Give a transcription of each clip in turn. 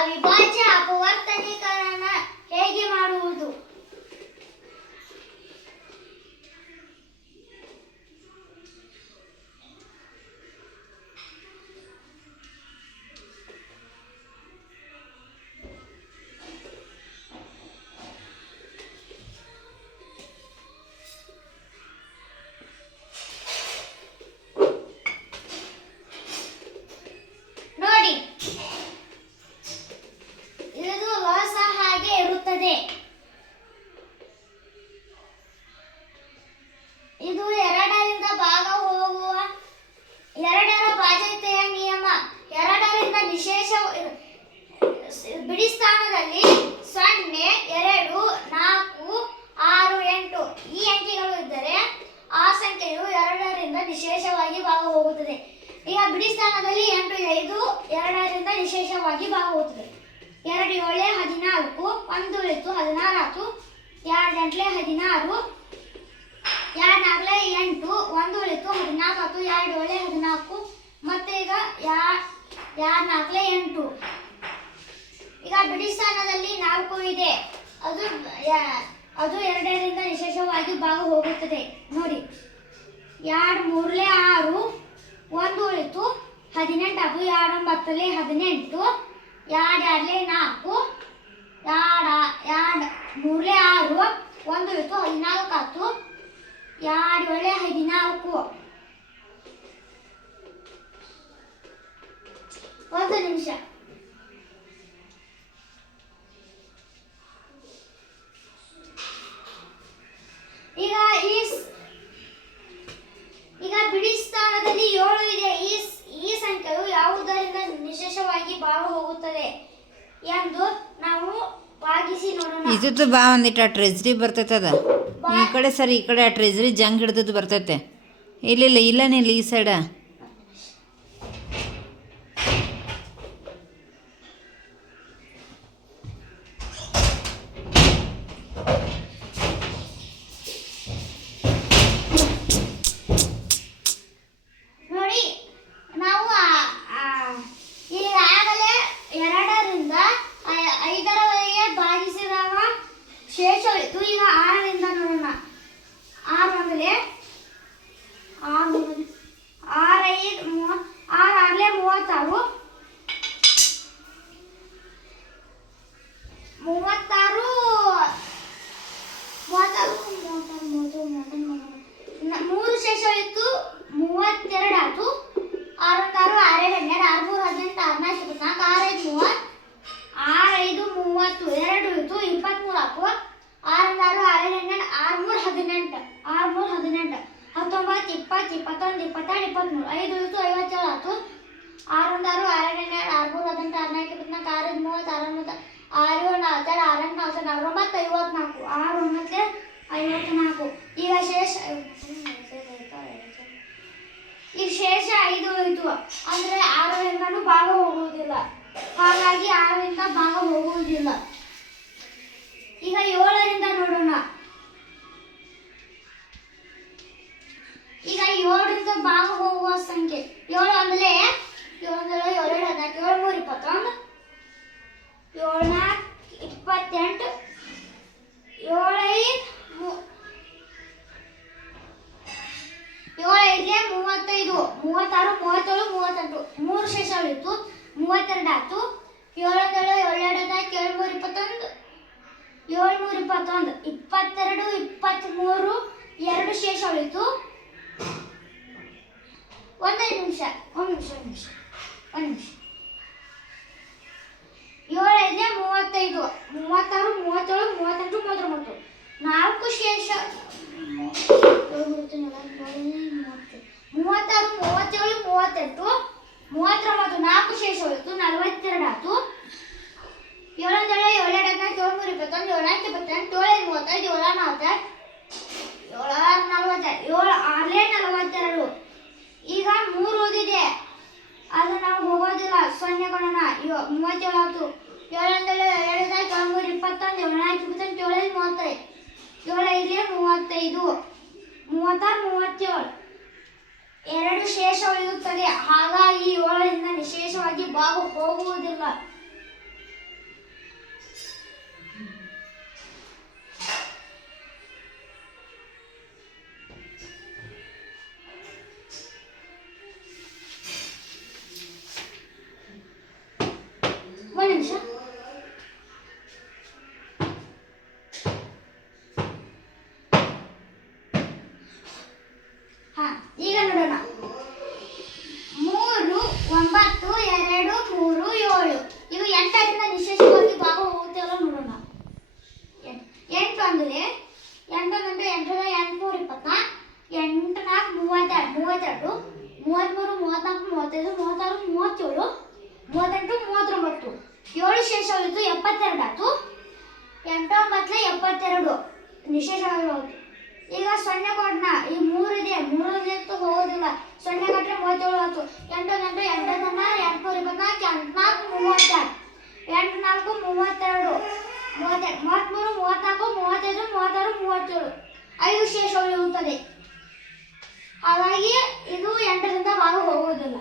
ಅವಿಭಾಜ್ಯ ಅಪವರ್ತನೀಕರಣ ಹೇಗೆ ಮಾಡುವುದು? ನೋಡಿ, ಇದು ಲಸ ಹಾಗೆ ಇರುತ್ತದೆ. ಇದು ಎರಡರಿಂದ ಭಾಗ ಹೋಗುವ ಎರಡರ ಬಾಧ್ಯತೆಯ ನಿಯಮ. ಎರಡರಿಂದ ನಿಶೇಷ ಬಿಡಿ ಸ್ಥಾನದಲ್ಲಿ 0, 2, 4, 6, 8 ಈ ಅಂಕಿಗಳು ಇದ್ದರೆ ಆ ಸಂಖ್ಯೆಯು ಎರಡರಿಂದ ನಿಶೇಷವಾಗಿ ಭಾಗ ಹೋಗುತ್ತದೆ. ಈಗ ಬಿಡಿ ಸ್ಥಾನದಲ್ಲಿ 8 ಇದೆ, ಇದು ಎರಡರಿಂದ ನಿಶೇಷವಾಗಿ ಭಾಗ ಹೋಗುತ್ತದೆ. 2 7 14, 1 ಉಳಿತು 16 ಆಯ್ತು, 2 8 16, 2 4 8, 1 ಉಳಿತು 14 ಆಯ್ತು, 2 7 14, ಮತ್ತೆ ಈಗ 2 4 8. ಈಗ ಬಿಡಿ ಸ್ಥಾನದಲ್ಲಿ 4 ಇದೆ, ಅದು ಎರಡರಿಂದ ನಿಶೇಷವಾಗಿ ಭಾಗ ಹೋಗುತ್ತದೆ. ನೋಡಿ, 2 3 6, 1 ಉಳಿತು 18 ಆಯ್ತು, 2 9 18, 2 2 4, 2 3 6, 1 ಉಳಿತು 14 ಆಯ್ತು, 2 7 14. ಒಂದು ನಿಮಿಷ. ಈಗ ಬಿಡಿ ಸ್ಥಾನದಲ್ಲಿ 7 ಇದೆ. ಈ ಸಂಖ್ಯೆಯು ಯಾವುದರಿಂದ ನಿಶೇಷವಾಗಿ ಭಾಗ ಹೋಗುತ್ತದೆ ಎಂದು ನಾವು ಭಾಗಿಸಿ ನೋಡೋಣ. ಇದು ಬಾ ಒಂದಿಟ್ಟು ಆ ಟ್ರೆಜ್ರಿ ಬರ್ತೈತೆ, ಅದ ಈ ಕಡೆ ಸರಿ, ಈ ಕಡೆ ಆ ಟ್ರೆಜ್ರಿ ಜಂಗ್ ಹಿಡ್ದದ್ದು ಬರ್ತೈತೆ. ಇಲ್ಲನೇ ಈ ಸೈಡ. ನೋಡಿ, ನಾವು ಈಗಾಗಲೇ 2ರಿಂದ 5ರವರೆಗೆ ಭಾಗಿಸಿದಾಗ ಶೇಷ ಇತ್ತು. ಈಗ 6ರಿಂದ ನೋಡೋಣ. 6 ಅಂದರೆ 6 5 6 6 36, 3 ಶೇಷ ಇತ್ತು, 32 ಆಯ್ತು. 6 6 6 12, 6 3 18, 6 4 24, 6 5 30, 2 ಇತ್ತು 23 ಆಯ್ತು. 6 6 6 18, 6 3 18, 19 20 21 22 23, 5 ಇತ್ತು 57 ಆಯ್ತು. 6 6 6 18, 6 3 18, 6 4 24, 6 30, 6 6 6 4 49 54, 6 9 54. ಈಗ ಶೇಷ 5 ಇತ್ತು, ಅಂದರೆ 6ರಿಂದನೂ ಭಾಗ ಹೋಗುವುದಿಲ್ಲ. ಹಾಗಾಗಿ 6ರಿಂದ ಭಾಗ ಹೋಗುವುದಿಲ್ಲ. ಈಗ 7ರಿಂದ ನೋಡೋಣ. ಈಗ 7ರಿಂದ ಭಾಗ ಹೋಗುವ ಸಂಖ್ಯೆ 7 ಅಂದರೆ 7 7 14, 7 3 21, 7 4 28, 7 5 35, 36 37 38, 3 ಶೇಷ ಉಳಿತು 32 ಆಯ್ತು. 7 7 7 7 3 21, 7 3 21, 22 23, 2 ಶೇಷ ಉಳಿತು. ಒಂದು ನಿಮಿಷ. 7 5 35, 36 37 38 39, 4 ಶೇಷ 36 37 38, 39, 4 ಶೇಷ ಉಳಿತು 42 ಆಯ್ತು. 7 7 7 7 3 21, 7 28, 7 35, 7 42. ಈಗ 3 ಉಳಿದಿದೆ, ಅದು ನಾವು ಹೋಗೋದಿಲ್ಲ, 0 ಕೊಡೋಣ. 37 ಆಯ್ತು. 7 7 7 3 21, 7 27, 7 35, 7 35, 36 37, 2 ಶೇಷ ಉಳಿಯುತ್ತದೆ. ಹಾಗಾಗಿ 7ರಿಂದ ನಿಶೇಷವಾಗಿ ಭಾಗ ಹೋಗುವುದಿಲ್ಲ. 72 ಆಯ್ತು. 8 9 72 ನಿಶೇಷವಾಗಿ ಹೋಯ್ತು. ಈಗ 0 ಕೊಡ್ನ ಈ 3 ಇದೆ, 3 ಅಂತೂ ಹೋಗೋದಿಲ್ಲ. 0 ಕೊಟ್ಟರೆ 37 ಆಯ್ತು. 8 8 8 8 824 8 4 32 8 4 32 33 34 35 36 37 5 ಶೇಷ ಉಳಿಯುತ್ತದೆ. ಹಾಗಾಗಿ ಇದು 8ರಿಂದ ಭಾಗ ಹೋಗುವುದಿಲ್ಲ.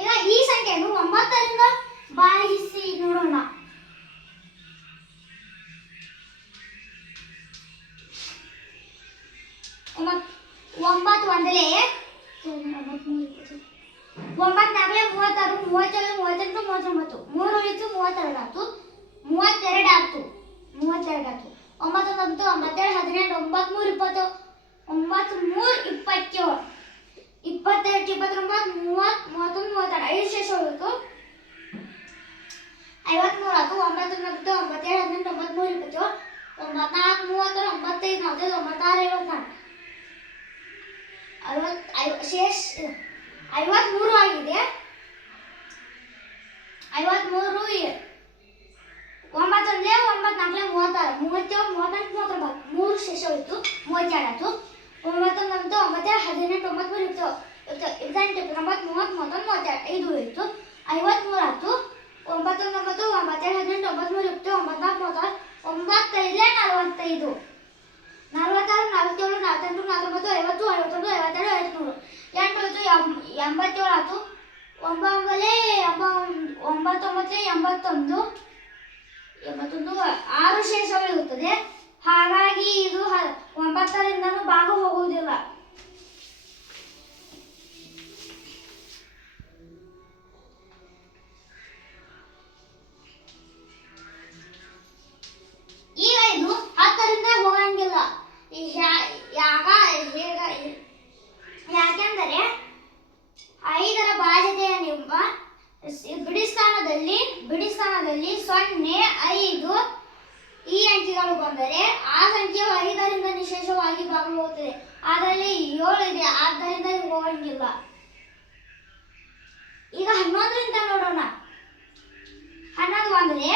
ಈಗ ಈ ಸಂಖ್ಯೆಯನ್ನು 9ರಿಂದ ಭಾಗಿಸಿ ನೋಡೋಣ. 9 ಒಂದಲೇ 9 4 36 37 38 39 3 ಉಳಿತು 32 ಆಯ್ತು. 32 ಆಯ್ತು. 9 9 9 17 18 93 20 93 27 28 29 30 31 32 5 ಶೇಷ ಉಳಿತು 53 ಆಯ್ತು. 9 9 97 18 93 27 94 30 95 96 54 ಶೇಷ 53 ಆಗಿದೆ. 53 9 1 9 4 36 37 38 3 ಶೇಷ ಹೋಯ್ತು 32 ಆಯ್ತು. 9 9 97 18 93 28 29 30 31 32 5 ಹೋಯ್ತು 53 ಆಯ್ತು. 9 9 97 18 93 29 95 45 46 47 48 49 50 51 52 53 8 ಹೋಯ್ತು 87 ಆಯ್ತು. 9 81 6 ಶೇಷ ಉಳಿಯುತ್ತದೆ. ಹಾಗಾಗಿ ಇದು 9ರಿಂದನೂ ಭಾಗ ಹೋಗುವುದಿಲ್ಲ. ಈಗ ಇದು 10ರಿಂದ ಹೋಗಂಗಿಲ್ಲ. ಯಾಕೆಂದರೆ 5ರ ಬಾಧ್ಯತೆಯ ನಿಮ್ಮ ಬಿಡಿ ಸ್ಥಾನದಲ್ಲಿ 0 5 ಈ ಅಂಕಿಗಳು ಬಂದರೆ ಆ ಸಂಖ್ಯೆಯು 5ರಿಂದ ನಿಶೇಷವಾಗಿ ಭಾಗವಾಗುತ್ತದೆ. ಅದರಲ್ಲಿ 7 ಇದೆ, ಆದ್ದರಿಂದ ಇದು ಹೋಗಂಗಿಲ್ಲ. ಈಗ 11ರಿಂದ ನೋಡೋಣ. 11 ಅಂದರೆ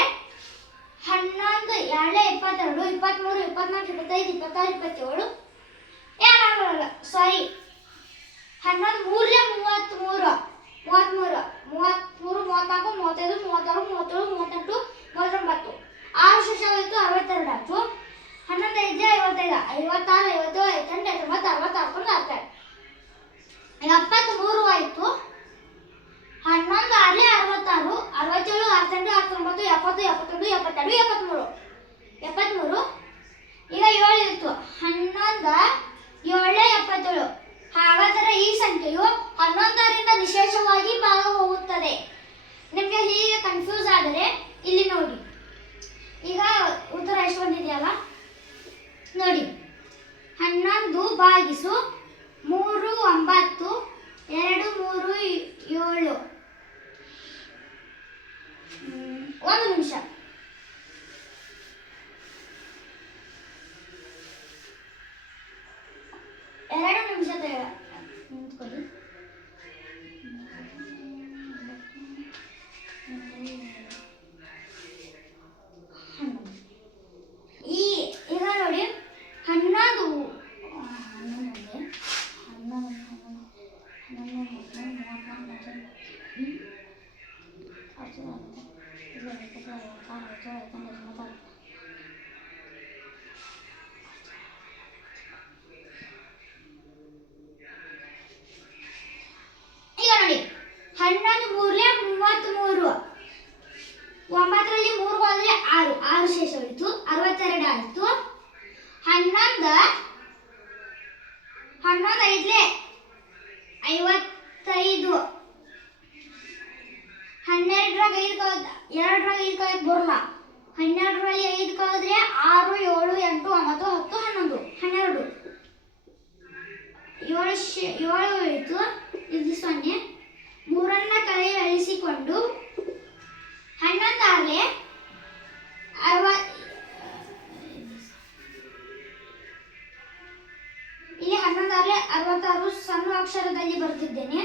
11 2 22 23 24 25 26 27 ಸಾರಿ 11 3 33 33 34 35 36 37 38 6 ಶೇಷ ಹೋಯಿತು 62 ಆಯ್ತು. 11 5 55 56 57 58 59 60 73 ಆಯಿತು. 11 6 66 67 68 69 70 71 72 73 ಈಗ 7 ಇತ್ತು. 11 7 77 ಹಾಗಾದರೆ ಈ ಸಂಖ್ಯೆಯು 11ರಿಂದ ನಿಶೇಷವಾಗಿ ಭಾಗ ಹೋಗುತ್ತದೆ. ನಿಮಗೆ ಹೀಗೆ ಕನ್ಫ್ಯೂಸ್ ಆದರೆ ಇಲ್ಲಿ ನೋಡಿ. ಈಗ ಉತ್ತರ ಎಷ್ಟು ಬಂದಿದೆಯಲ್ಲ ನೋಡಿ. 11 ಭಾಗಿಸು 3 9 2 3 7 1 ನಿಮಿಷ. ಎರಡು ನಿಮಿಷ ನಿಂತ್ಕೊಳ್ಳಿ. ಈಗ ನೋಡಿ 11 ಈಗ ನೋಡಿ 11 3 33 9ರಲ್ಲಿ 3 ಹೋದ್ರೆ 6 ಶೇಷ ಉಳಿತು 62 ಆಯಿತು. 11 5 55 12ರಾಗ 5 ಕಳೆದ 2ರಾಗ 5 ಕಳೆಯಕ್ಕೆ ಬರಲ್ಲ. 12ರಲ್ಲಿ 5 ಕಳೆದ್ರೆ 6 7 8 9 10 11 12 7 ಉಳಿತು. ಇದು 0 3ನ್ನ ಕಳೆ ಅಳಿಸಿಕೊಂಡು 11 6 60 ಇಲ್ಲಿ 11 66 ಸಣ್ಣ ಅಕ್ಷರದಲ್ಲಿ ಬರ್ತಿದ್ದೇನೆ.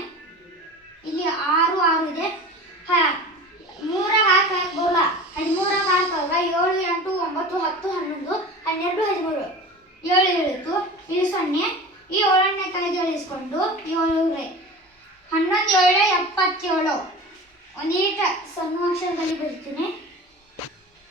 ಇಲ್ಲಿ 6 6 ಇದೆ. 3 ಹಾಕಲ್ಲ 13 ಹಾಕಲ್ಲ 7 8 9 10 11 12 13 7 ಇಳಿತು. ಇಲ್ಲಿ 0 ಈ 7ನೇ ತೆಗೆದಿಳಿಸ್ಕೊಂಡು 7 11 7 77 ಒಂದೀಟ ಸಣ್ಣ ಅಕ್ಷರ